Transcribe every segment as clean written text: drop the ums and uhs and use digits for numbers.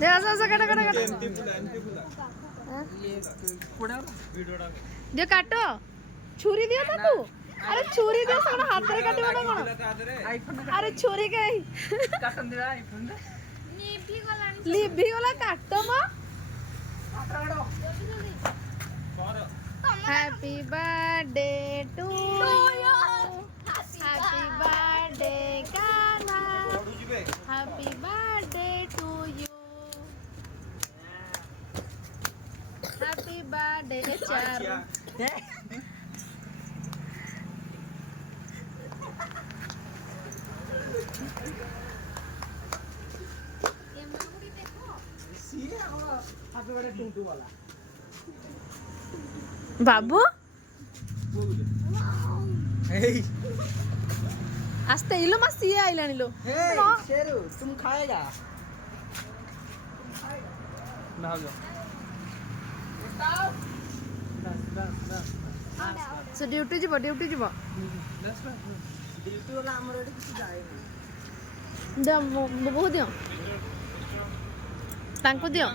दे आजा आजा काटा काटा काटा दे काटो छुरी दियो ताकू अरे छुरी दियो सगळं हात रे काटिबो ना कोण अरे छुरी काय काटन दिला आईफोन लिभी गला काटो म happy birthday to you happy birthday Kana happy birthday to you happy birthday चार बाबू आस्ते इलो मा सीए आइलानी लो शेरू तुम खाएगा ना हो से ड्यूटी जीव ड्यूटी वाला हमर एडी किछ जाए दे बहुत दियो तांको दियो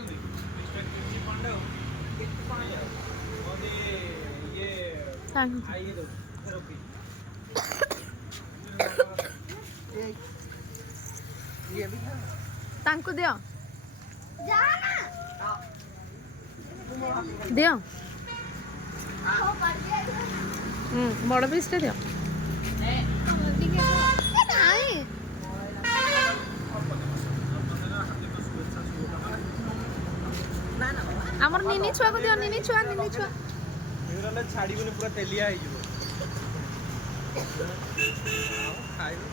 तांको दियो दियो बड़ पीस टे दियो आमर निनी छुआ को दियो निनी छुआ एगरा छाड़ी बने पूरा तेलिया है जीवो खाइबो